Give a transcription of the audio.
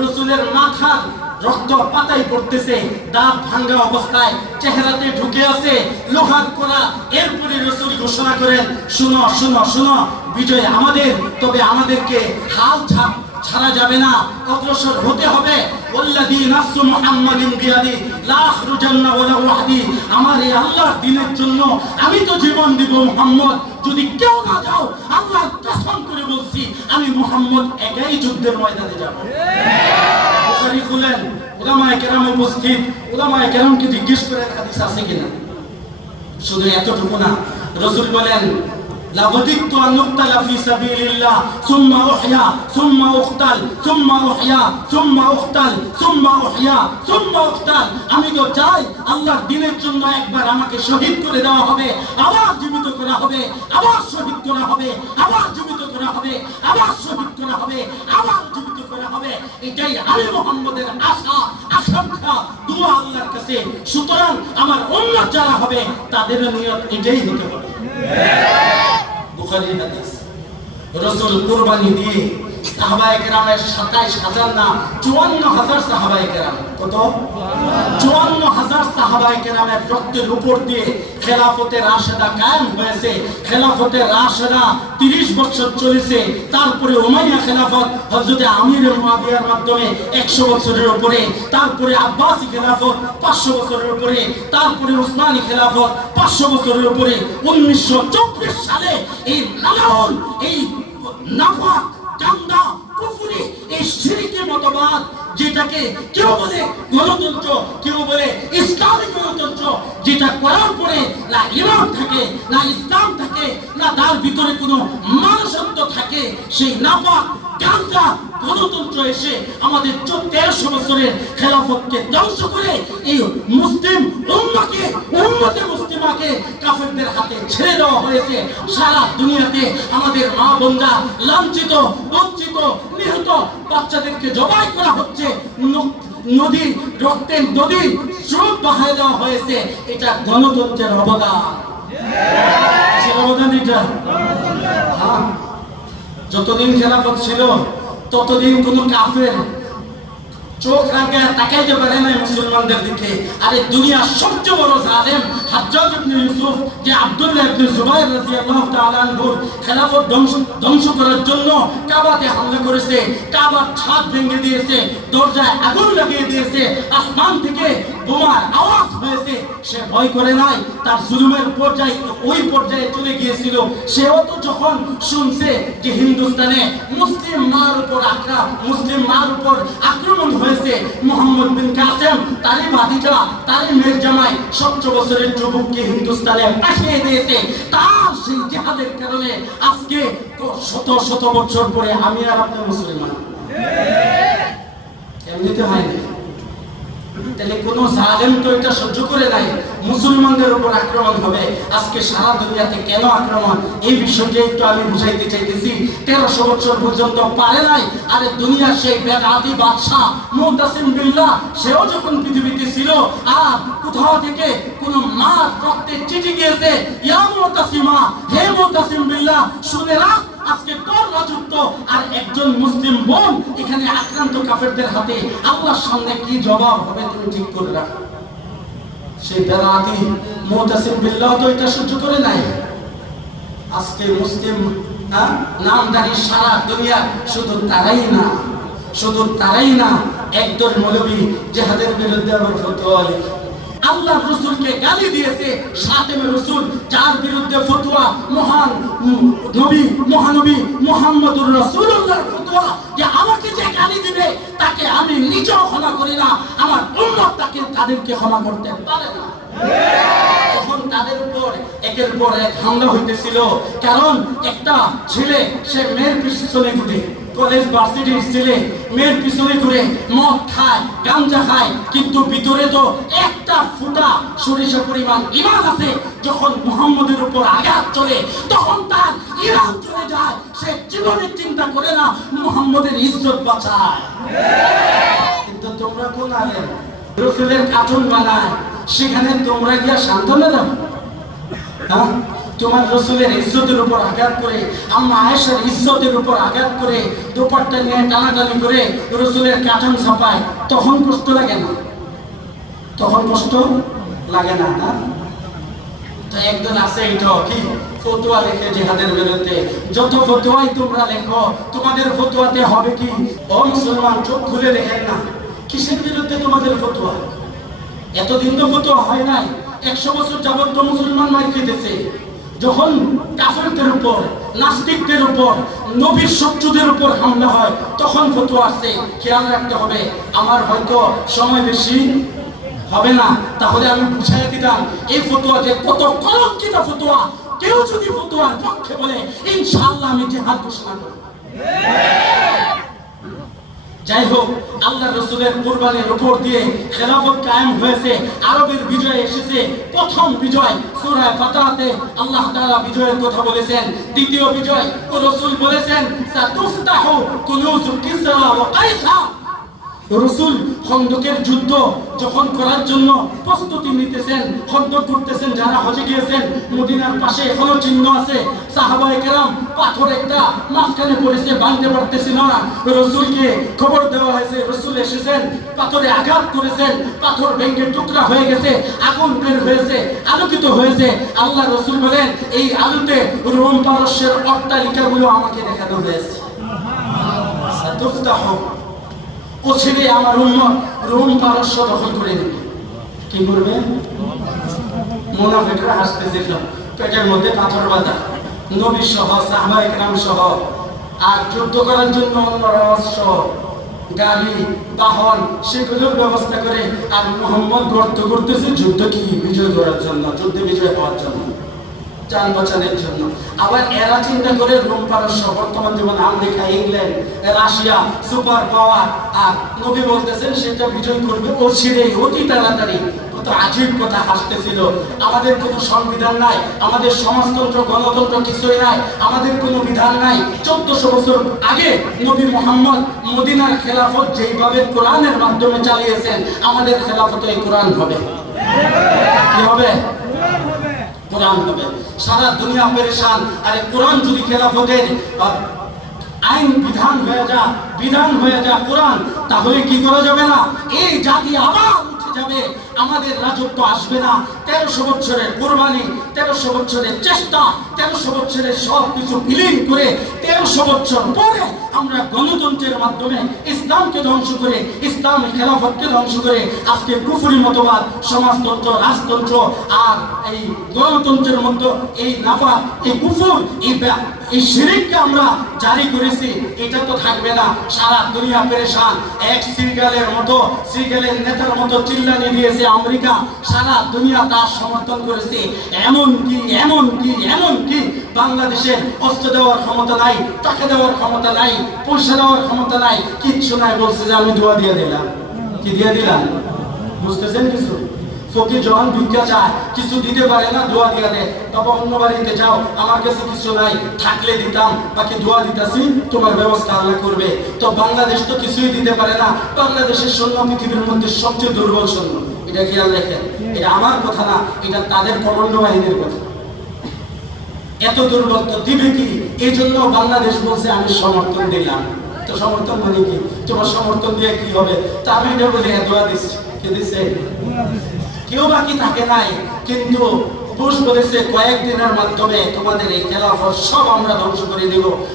রাসূলের মাথার রক্ত পাতায় পড়তেছে, দাঁত ভাঙা অবস্থায়, চেহারাতে ঢুকে আছে লোহার কোড়া। এরপরে রাসূল ঘোষণা করেন, শুনো শুনো শুনো, বিজয় আমাদের, তবে আমাদেরকে হাল ছাড়া যাবে না, অগ্রসর হতে হবে। ওয়াল্লাযী নাফসু মুহাম্মাদিন বিয়াদি লা আখরুজান্না ওয়ালা ওয়াহদি, আমার এই আল্লাহর দ্বীনের জন্য আমি তো জীবন দিব মুহাম্মদ, যদি কেউ না যাও আল্লাহর কসম করে বলছি আমি মুহাম্মদ একাই যুদ্ধের ময়দানে যাব। বুখারী খুলেন, উলামায়ে কেরাম উপস্থিত, উলামায়ে কেরামকে জিজ্ঞেস করেন হাদিস আছে কিনা। শুধু এতটুকু না, রাসূল বলেন লাওয়াদিতু আন উক্তালা ফি সাবিলিল্লাহ সুম্মা উহইয়া সুম্মা উক্তাল সুম্মা উহইয়া সুম্মা উক্তাল সুম্মা উহইয়া সুম্মা উক্তাল, আমি তো চাই আল্লাহর দ্বীনের জন্য একবার আমাকে শহীদ করে দেওয়া হবে, আবার জীবিত করা হবে, আবার শহীদ করা হবে, আবার জীবিত করা হবে, আবার শহীদ করা হবে, আবার জীবিত করা হবে। এটাই আমি মুহাম্মদের আশা, আকাঙ্ক্ষা, দোয়া আল্লাহর কাছে। সুতরাং আমার উম্মত যারা হবে তাদের নিয়ত এটাই হতে হবে। বুখারীর হাদিস, রাসূল কুরবানি দিয়ে সাহাবায়ে কেরামের ২৭,০০০ না ৫৪,০০০ সাহাবায়ে কেরাম, কত ৫৪,০০০ সাহাবায়ে কেরামের রক্তের উপর দিয়ে খেলাফতে রাশেদা কায়েম হয়েছে। খেলাফতে রাশেদা ৩০ বছর চলেছে। তারপরে উমাইয়া খেলাফত হযরত আমির মুয়াবিয়ার মাধ্যমে ১০০ বছরের উপরে, তারপরে আব্বাসী খেলাফত ৫০০ বছরের উপরে, তারপরে উসমানী খেলাফত ৫০০ বছরের উপরে। ১৯২৪ সালে এই লালন, এই নাফাক, কান্দা, কুফরি, এই শিরকি মতবাদ, যেটাকে কেউ বলে গণতন্ত্র, কেউ বলে ইসলামী গণতন্ত্র, যেটা করার পরে না ইমান থাকে, না ইসলাম থাকে, না তার ভিতরে কোনো মানুষত্ব থাকে, সেই নাপাক গান্দা গণতন্ত্র এসে আমাদের ১৩০০ বছরের খেলাফতকে ধ্বংস করে এই মুসলিম উম্মতে মুসলিমাকে কাফেরদের হাতে ছেড়ে দেওয়া হয়েছে। সারা দুনিয়াতে আমাদের মা বোনরা লাঞ্ছিত, বঞ্চিত, নিহত, বাচ্চাদেরকে জবাই করা হচ্ছে, নদী রক্তের নদীর স্রোত বহায় দেওয়া হয়েছে। এটা গণতন্ত্রের অবদান। অবদান এটা। যতদিন খেলাফত ছিল ততদিন কোন কাফের চোখ রাখে তাকাইতে পারে না মুসলমানদের দিকে। আরে দুনিয়ার সবচেয়ে বড় জালেম হাজ্জাজ ইবনে ইউসুফ, যে আব্দুল্লাহ ইবনে জুবাইর রাদিয়াল্লাহু তাআলা আনহুর খেলাফত ধ্বংস করার জন্য কাবাতে হামলা করেছে, কাবার ছাদ ভেঙে দিয়েছে, দরজায় আগুন লাগিয়ে দিয়েছে, আসমান থেকে বোমার আওয়াজ হয়েছে, সে ভয় করে নাই। তার জুলুমের পর্যায়ে ওই পর্যায়ে চলে গিয়েছিল। সেও তো যখন শুনছে যে হিন্দুস্তানে মুসলিম মার উপর আক্রমণ হয়েছে, মুহাম্মদ বিন কাসেম তারই ভাতিজা, তারই মেয়ের জামাই ১৭ বছরের যুবককে হিন্দুস্তানে পাঠিয়ে দিয়েছে। তার সেই জিহাদের কারণে আজকে শত বছর পরে আমি আর আপনি মুসলমান। এমনিতে হয় না। তাহলে কোন জালেম তো এটা সহ্য করে নাই, মুসলমানদের উপর আক্রমণ হবে। আজকে সারা দুনিয়াতে কেন আক্রমণ, এই বিষয়টা একটু আমি বুঝাইতে চাইতেছি। ১৩০০ বছর পর্যন্ত পারে নাই। আরে দুনিয়ার সেই বেদাতি বাদশা মুতাসিম বিল্লাহ, সেও যখন পৃথিবীতে ছিল, আর কোথাও থেকে কোন মা রক্তে চিঠি গিয়েছে, ইয়া মুতাসিমা, হে মুতাসিম বিল্লাহ, শুনে রাখ, আজকে তোর রাজত্ব আর একজন মুসলিম বোন এখানে আক্রান্ত কাফেরদের হাতে, আল্লাহর সামনে কি জবাব হবে তুমি ঠিক করে রাখো। সেই বেদাতি মুতাসিম বিল্লাহ তো এটা সহ্য করে নাই। আজকে মুসলিম নামদারি সারা দুনিয়া, শুধু তারাই না, একদল মৌলবী জিহাদের বিরুদ্ধে আবার ফতোয়া লিখে আল্লাহ রাসূলকে গালি দিয়েছে। শাতিমে রাসূল, যার বিরুদ্ধে ফতোয়া মহানবী মুহাম্মদুর রাসূলুল্লাহর ফতোয়া, যে আমাকে যে গালি দিবে তাকে আমি নিজেও ক্ষমা করি না, আমার উম্মত তাদেরকে ক্ষমা করতে পারে না। তখন তাদের উপর একের পর এক হামলা হইতেছিল। কারণ একটা ছেলে, সে মেয়ের পিছনে ঘুরে, কলেজ ভার্সিটির ছেলে মেয়ের পিছনে ঘুরে মদ খায়, গাঞ্জা খায়, কিন্তু ভিতরে তো একটা ফুটা সরিষা পরিমাণ ঈমান আছে। যখন মুহাম্মদের উপর আঘাত চলে তখন তার ঈমান চলে যায়। সে জীবনে চিন্তা করে না মুহাম্মদের ইজ্জত বাঁচায়। কিন্তু তোমরা কোন আলেম রাসূলের কার্টুন বানায়, সেখানে তোমরা গিয়া সান্ত্বনা দাও। তোমার রসুলের ইজ্জতের উপর আঘাত করে, আম্মা আয়েশার ইজ্জতের উপর আঘাত করে, দোপাট্টা নিয়ে টানাটানি করে রসুলের কাঁটান ছাপায়, তখন কষ্ট লাগে না? তখন কষ্ট লাগে না? না, তো একজন আছে এটাও কি ফতোয়া লেখে জিহাদের বিরুদ্ধে। যত ফতোয়াই তোমরা লেখো, তোমাদের ফতোয়াতে হবে কি? ও মুসলমান, চোখ খুলে দেখেন না, কিসের বিরুদ্ধে তোমাদের ফতোয়া? এতদিন তো ফতোয়া হয় নাই, 100 বছর যাবত তো মুসলমান মার খেতেছে। যখন কাফেরদের উপর, নাস্তিকদের উপর, নবীর শত্রুদের উপর হামলা হয়, তখন ফতোয়া আসছে। খেয়াল রাখতে হবে। আমার হয়তো সময় বেশি হবে না, তাহলে আমি বুঝাই দিতাম এই ফতোয়া যে কত কলঙ্কিত ফতোয়া। কেউ যদি ফতোয়ার পক্ষে বলে, ইনশাআল্লাহ আমি জিহাদ ঘোষণা করব। যাই হোক, আল্লাহ রসুলের কুরবানির উপর দিয়ে খেলাফত কায়েম হয়েছে, আরবের বিজয় এসেছে। প্রথম বিজয় সূরা ফাতহাতে আল্লাহ তাআলা বিজয়ের কথা বলেছেন। দ্বিতীয় বিজয় ও রসুল বলেছেন সাতুফতাহু কুনুজু কিসরা ওয়া কাইসার। রসুল খন্দকের যুদ্ধ যখন করার জন্য প্রস্তুতি নিতেছেন, খন্দক করতেছেন, যারা হজে গিয়েছেন মদিনার পাশে এখনো চিহ্ন আছে, সাহাবায়ে কেরাম পাথর একটা মাঝখানে পড়েছে, ভাঙতে পারতেছিল না। রসুলকে খবর দেওয়া হয়েছে, রসুল এসেছেন, পাথরে আঘাত করেছেন, পাথর ভেঙে টুকরা হয়ে গেছে, আগুন বের হয়েছে, আলোকিত হয়েছে। আল্লাহ রসুল বলেন, এই আলোতে রোম পারস্যের অট্টালিকাগুলো আমাকে দেখানো হয়েছে। সাতুফতাহু, ও ছেড়ে আমার উম্মত রোম পারস্য দখল করে নেবে। কি করবে? মুনাফিকরা হাসতেছিল, পেটের মধ্যে পাথর বাঁধা, নবী সহ সাহাবায়ে কেরাম সহ, আর যুদ্ধ করার জন্য অন্য অস্ত্র, গাড়ি, বাহন সেগুলোর ব্যবস্থা করে। আর মুহাম্মদ গর্ত করতেছে যুদ্ধ কি বিজয় করার জন্য, যুদ্ধে বিজয় হওয়ার জন্য, যান বাঁচানোর জন্য। আবার এরা চিন্তা করে রোম পারস্য, বর্তমান যেমন America, England, Russia super power, আর নবী বলতেছেন সেটা বিজয় করবে ও ছিঁড়ে অতি তাড়াতাড়ি। কত আজীব কথা হাসতেছিল। আমাদের কোনো সংবিধান নাই, আমাদের সমাজতন্ত্র গণতন্ত্র কিছুই নাই, আমাদের কোনো বিধান নাই। 1400 বছর আগে নবী মুহাম্মদ মদিনার খেলাফত যেইভাবে কোরআনের মাধ্যমে চালিয়েছেন, আমাদের খেলাফত এই কোরআন হবে। কি হবে? কোরআন হবে। সারা দুনিয়া পেরেশান। আরে কোরআন যদি খেলাফতের আইন বিধান হয়ে যা কোরআন, তাহলে কি করা যাবে না? এই জাতি আবার উঠে যাবে, আমাদের রাজত্ব আসবে না। 1300 বছরের কোরবানি, 1300 বছরের চেষ্টা, 1300 বছরের সব কিছু বিলীন করে 1300 বছর পরে আমরা গণতন্ত্রের মাধ্যমে ইসলামকে ধ্বংস করে, ইসলামী খেলাফতকে ধ্বংস করে আজকে কুফরি মতবাদ, সমাজতন্ত্র, রাজতন্ত্র আর এই গণতন্ত্রের মধ্যে এই নাফাক, এই কুফর, এই শিরককে আমরা জারি করেছি। এটা তো থাকবে না। সারা দুনিয়া পেরেশান। এক শ্রীগালের নেতার মতো চিল্লানি দিয়েছে আমেরিকা, সারা দুনিয়া তার সমর্থন করেছে। এমনকি বাংলাদেশের অস্ত্র দেওয়ার ক্ষমতা নাই, টাকা দেওয়ার ক্ষমতা নাই, পয়সা দেওয়ার ক্ষমতা নাই, কিচ্ছু নাই। বলছে যে আমি দোয়া দিয়ে দিলাম। কি দিয়ে দিলাম? বুঝতেছেন কিছু? ফকির যখন ভিক্ষা চায়, কিছু দিতে পারে না, দোয়া দিয়া দেয়। বাবা অন্য বাড়িতে যাও, আমার কাছে কিছু নাই, থাকলে দিতাম, বাকি দোয়া দিতাছি, তোমার ব্যবস্থা আল্লাহ করবে। তো বাংলাদেশ তো কিছুই দিতে পারে না। বাংলাদেশের সৈন্য পৃথিবীর মধ্যে সবচেয়ে দুর্বল সৈন্য। এটা খেয়াল রাখেন। এটা আমার কথা না, এটা তাদের কমান্ডো বাহিনীর কথা। এত দুর্বল তো দিবে কি? এই জন্য বাংলাদেশ বলছে আমি সমর্থন দিলাম। তো সমর্থন মানে কি? তোমার সমর্থন দিয়ে কি হবে? তা আমি এটা বলি, হ্যাঁ দোয়া দিচ্ছি। কে দিচ্ছে? কেউ বাকি থাকে নাই। কিন্তু বুশ বলেছে কয়েকদিনের মাধ্যমে তোমাদের এই খেলাফত সব আমরা ধ্বংস করে দেব।